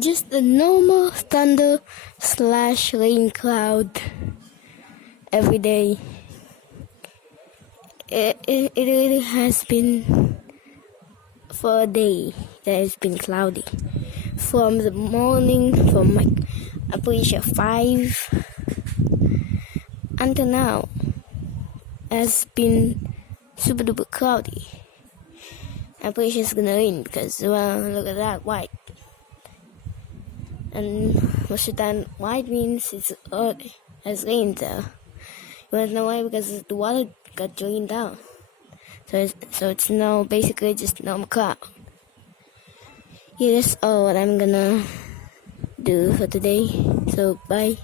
just a normal thunder slash rain cloud every day. It really has been for a day that has been cloudy. From the morning, from like I'm pretty sure 5 until now, has been super duper cloudy. I'm pretty sure it's gonna rain because, well, look at that, white. And most of the time, white means it's has rained there. You wanna know why? Because the water got drained out. So it's now basically just normal cloud. Yeah, that's all what I'm gonna do for today. So bye.